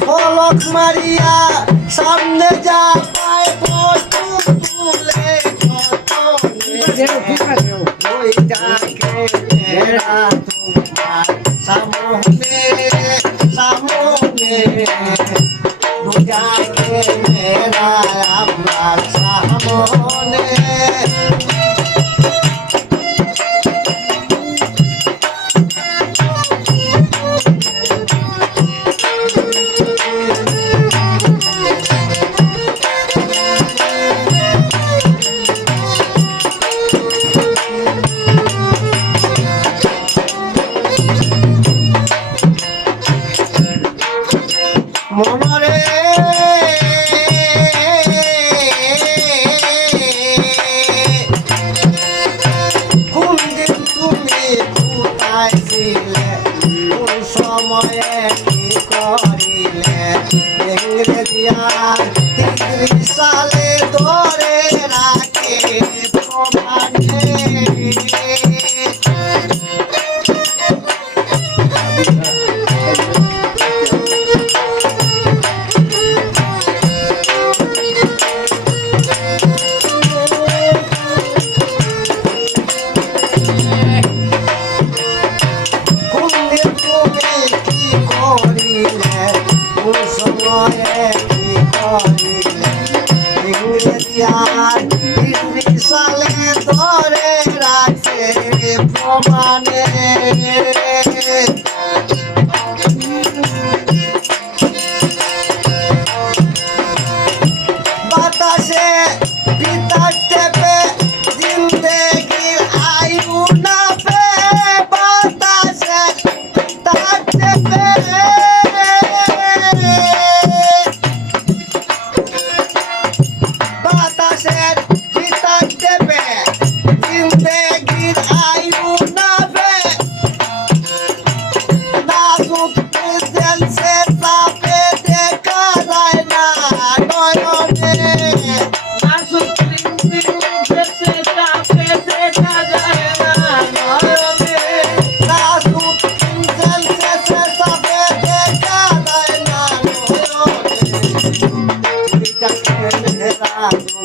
পলক মারিয়া সামনে যা পায় বস্তু তুলে সামনে সামনে দুজাকে মেরা আমার সামনে रंग दिया तीसरी साले Yeah. বিশালে তোরে রাখে প্রমাণে। ah.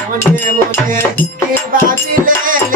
মনে মনে কি ভাবিলে